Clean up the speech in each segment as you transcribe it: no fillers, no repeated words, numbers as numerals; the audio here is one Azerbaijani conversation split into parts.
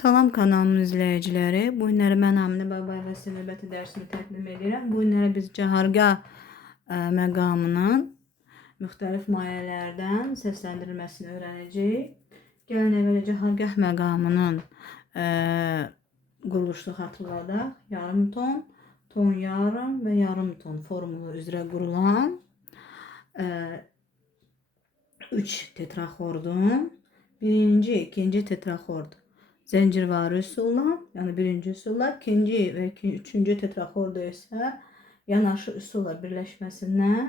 Salam kanalımın izləyiciləri. Bu günləri mən Aminə Babayeva sizə növbəti dərsimi təqdim edirəm. Bu günləri biz cəhargah məqamının müxtəlif mayələrdən səsləndirilməsini öyrənəcəyik. Gəlin əvvəlcə cəhargah məqamının quruluşunu xatırladaq. Yarım ton, ton yarım və yarım ton formulu üzrə qurulan 3 tetraxordun birinci, ikinci tetraxord zəncirvari üsulla, yəni birinci üsulla, ikinci və üçüncü tetraxorda isə yanaşı üsulla birləşməsindən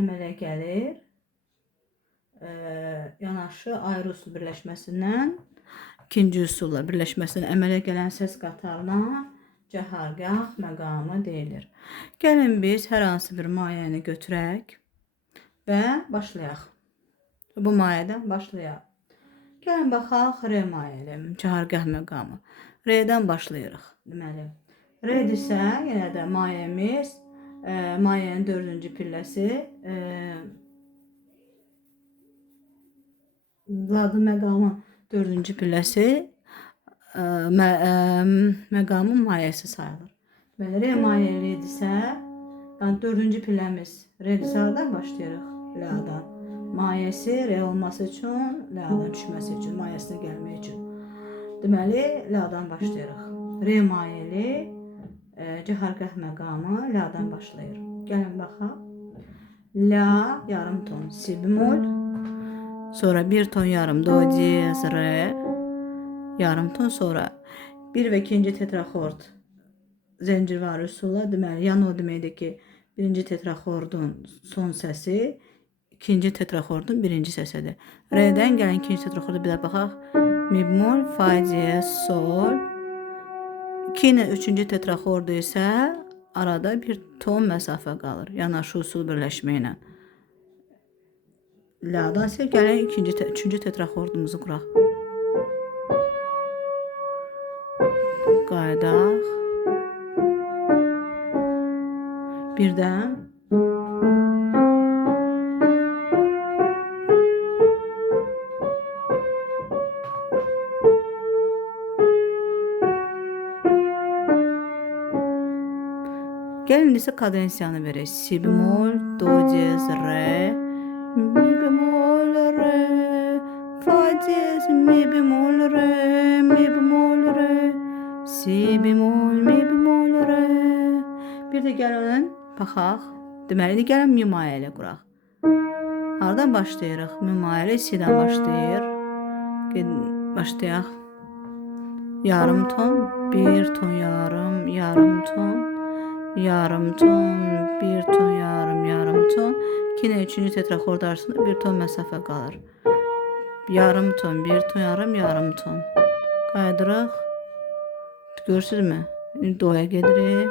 əmələ gəlir. Yanaşı ayrı üsul birləşməsindən ikinci üsulla birləşməsindən əmələ gələn səs qatarına cəhargah məqamı deyilir. Gəlin biz hər hansı bir mayəni götürək və başlayaq. Bu mayədən başlayaq. Gəlin baxaq re mayəli, cəhargah məqamı. Re'dən başlayırıq. Deməli, re isə yenə də mayəmiz, mayənin dördüncü pilləsi, ladı məqamın dördüncü pilləsi məqamın mayəsi sayılır. Deməli, re mayəli idisə, yəni dördüncü pilləmiz re idisə hardan başlayırıq? La'dan. Mayəsi re olması üçün, la'dan düşməsi üçün, mayəsinə gəlmək üçün. Deməli, la'dan başlayırıq. Re mayəli cəhargah məqamı la'dan başlayır. Gəlin baxaq. La yarım ton si bemol, sonra bir ton yarım do diyez re, yarım ton, sonra bir və ikinci tetraxord zəncirvari üsulla, deməli, yəni o deməkdir ki, birinci tetraxordun son səsi ikinci tetraxordun birinci səsidir. Re'dən gələn ikinci tetraxorda bir də baxaq. Mi bemol, fa diyez, sol. 2 ilə üçüncü tetraxorda isə arada bir ton məsafə qalır. Yanaşı usul birləşməklə. La'dan isə gələn üçüncü tetraxordumuzu quraq. Qaydaq. Birdən gəlin isə kadensiyanı verək. Si bemol, do diyez, re, mi bemol, re, fa diyez, mi bemol, re, mi bemol, re, si bemol, mi bemol, re. Bir də gəlin baxaq. Deməli, gəlin mi mayəli quraq. Hardan başlayırıq? Mi mayəli si'dən başlayır. Başlayaq. Yarım ton, bir ton yarım, yarım ton, yarım ton, bir ton yarım, yarım ton. 2 ilə üçüncü tetraxord arasında bir ton məsafə qalır. Yarım ton, bir ton yarım, yarım ton. Qaydırıq. Görürsünüzmü? Do'ya gedirik.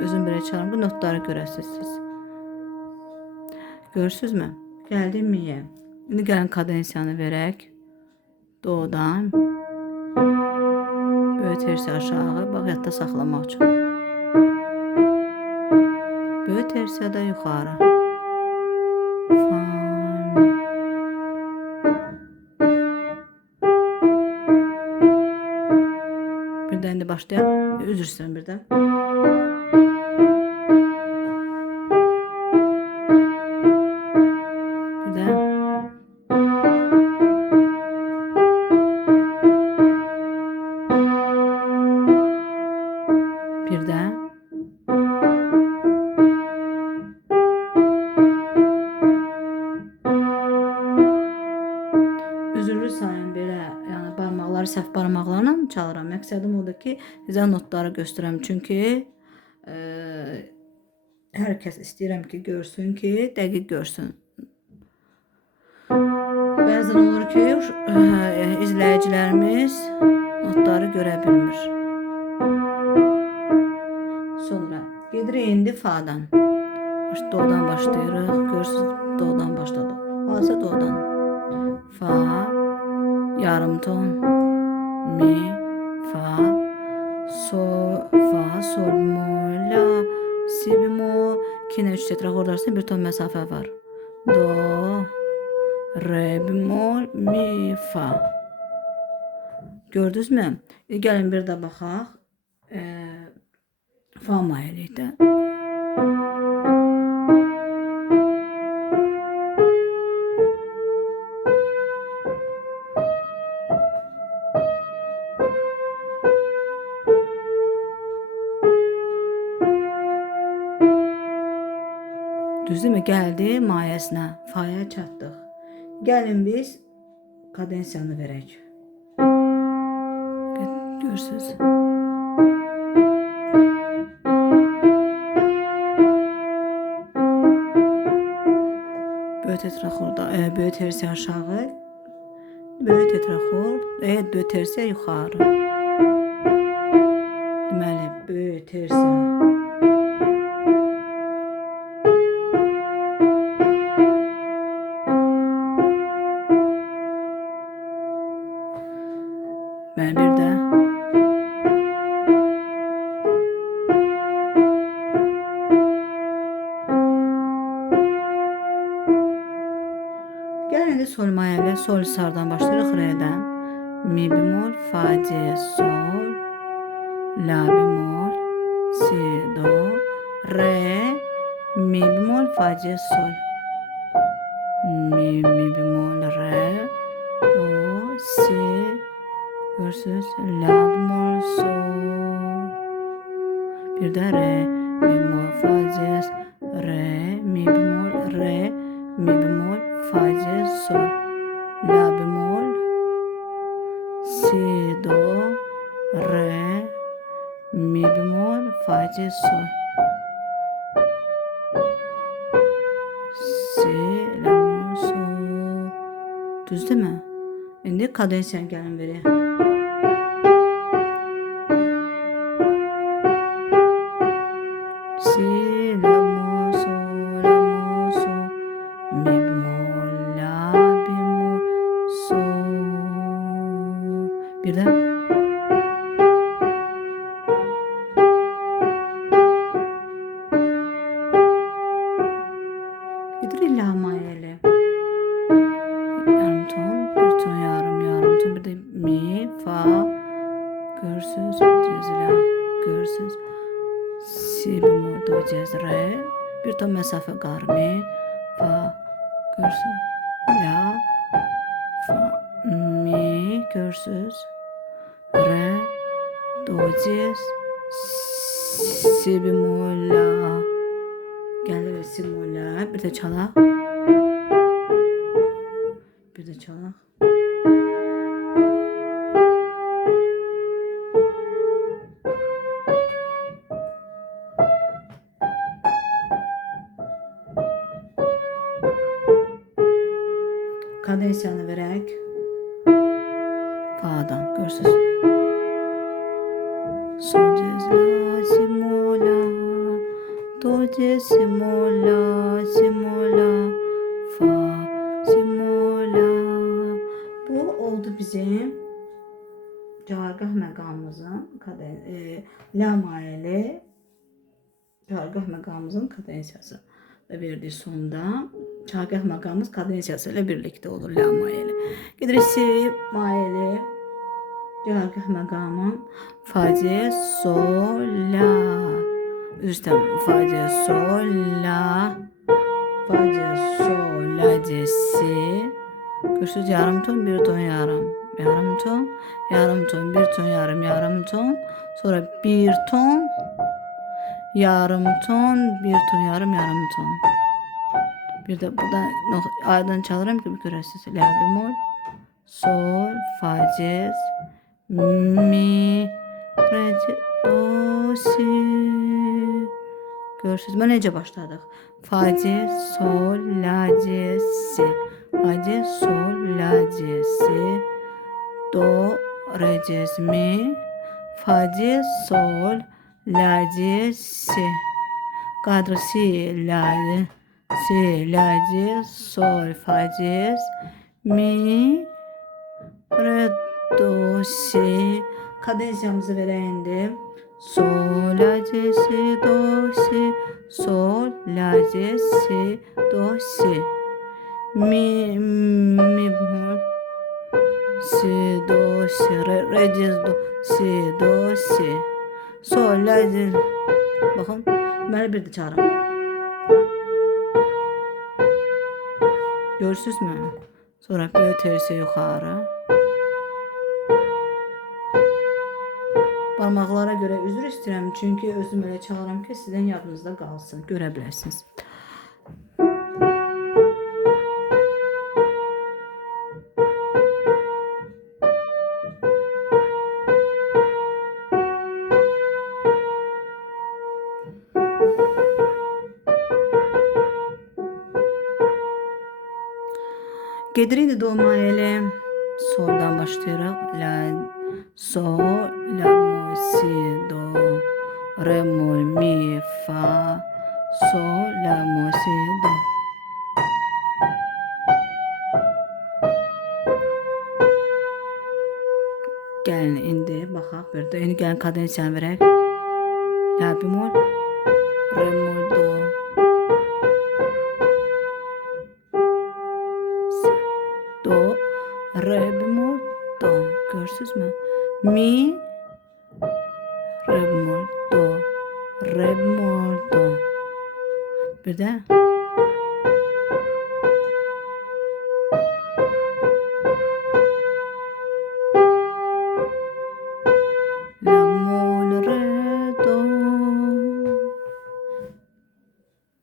Özüm belə çalım. Bu notları görəsiniz. Görürsünüzmü? Gəldim mi'yə. İndi gəlin kadensiyanı verək. Do'dan. Böyük tersi aşağı. Bax, yadda saxlamaq üçün. Böyük tersi də yuxarı. Fa. Birdən indi başlayaq. Üzr istəyirəm birdən. Birdən. Üzürlü sayın belə, yəni barmaqları səhv barmaqlarla çalıram. Məqsədim odur ki, sizə notları göstərəm. Çünki hər kəs istəyirəm ki, görsün ki, dəqiq görsün. Bəzən olur ki, izləyicilərimiz notları görə bilmir. Sonra gedirik indi fa'dan. Do'dan başlayırıq. Görürsünüz, do'dan başladı. Fa do'dan. Fa, yarım ton, mi, fa, sol, fa, sol, bemol, la, si bemol, 2 ilə 3 tetrachord arasında bir ton məsafə var. Do, re bemol, mi, fa. Gördünüzmü? Gəlin bir də baxaq. Fa mayəlikdə. Düzdürmü? Gəldi mayəsinə, faya çatdıq. Gəlin biz kadensiyanı verək. Görürsünüz. Böyük tetraxorda, böyük tersiya aşağı, böyük tetraxord, böyük tersiya yuxarı. Deməli, böyük tersiya. Mən bir də gəlin indi sol mayəli, sol sardan başlayırıq re'dən. Mi bemol, fa, c, sol, la bemol, si, do, re, mi bemol, fa, c, sol. Mi bemol, re, do, si, görürsünüz, la bemol, sol. Bir də re, mi bemol, fa, c, re, mi bemol, re, mi bemol, fa, c, sol, la bemol, si, do, re, mi bemol, fa, c, sol, si, la bemol, sol. Düzdürmü? İndi kadensiyanı gəlin verək. Si, la bemol, sol, la bemol, sol, mi bemol, la bemol, sol. Bir də gidirik la mayəli. Yarım ton, bir ton, yarım ton, bir də mi, fa. Görürsünüz, cez, la. Görürsünüz. Si bemol, do, cez, re. Bir ton məsafə qar, mi, fa. Görürsünüz. La, fa, mi. Görürsünüz. Re, do, cez, si bemol, la. Gəlir si bemol, la. Bir də çalaq. Bir də çalaq. Kadensiyanı verək. Fa'dan görürsünüz. Sol, cez, la, si, mo, la. Do, cez, si, mo, la, si, mo, la. Fa, si, mo, la. Bu oldu bizim cargah məqamımızın la mayəli cargah məqamımızın kadensiyası da verdiği sonda cargah məqamımız kadensiyası ilə birlikdə olur la mayəli. Gedirik si mayəli cargah məqamı fa, c, sol, la. Üstəm fa, c, sol, la. Fa, c, sol, la, c, si. Görürsünüz yarım ton, bir ton, yarım ton, yarım ton, bir ton, yarım ton. Sonra bir ton, yarım ton, bir ton, yarım ton. Bir də buradan aydan çalıram ki görəsiniz. La bemol, sol, fa, cez, mi, re, do, si. Görürsünüz. Mən necə başladıq? Fa, cez, sol, la, cez, si. Fa, cez, sol, la, cez, si. Do, re, cez, mi. Fa, cez, sol, la, cez, si. Kadro si, la, cez, sol, fa, cez, mi, re, do, si. Kadensiyamızı verəyindi. sol, la, si, do, si, sol, la, si, do, si. Mi bemol, si, do, si, re diez, do, si, do, si. Sol, la, bakın, deməli bir də çağırım. Görürsünüz mü? Sonra böyle tersi yukarı. Parmaqlara görə üzr istəyirəm, çünki özüm elə çalıram ki, sizin yadınızda qalsın, görə biləsiniz. Gedirik do mayəli. Soldan başlayırıq. La, sol, la, mo, si, do, re, mo, mi, fa, sol, la, mo, si, do. Gəlin indi baxaq bir də. İndi gəlin kadensiyanı verək. La bemol, re bemol, do. Do, re bemol, do. Görürsünüz mü? Mi, re bemol, do. Re bemol, do. Bir də. La, mol, re, do.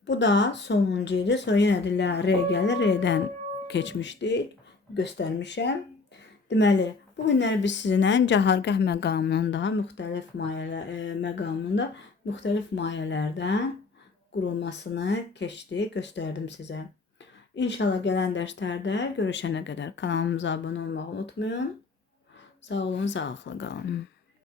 Bu da sonuncuydu. Sonra yenə də la, re gəlir. Re'dən keçmişdik. Göstərmişəm. Deməli, bu günləri biz sizinlə cahargah məqamının da müxtəlif məqamında müxtəlif mayələrdən qurulmasını keçdik, göstərdim sizə. İnşallah gələn dərslərdə görüşənə qədər kanalımıza abunə olmağı unutmayın. Sağ olun, sağlıqlı qalın.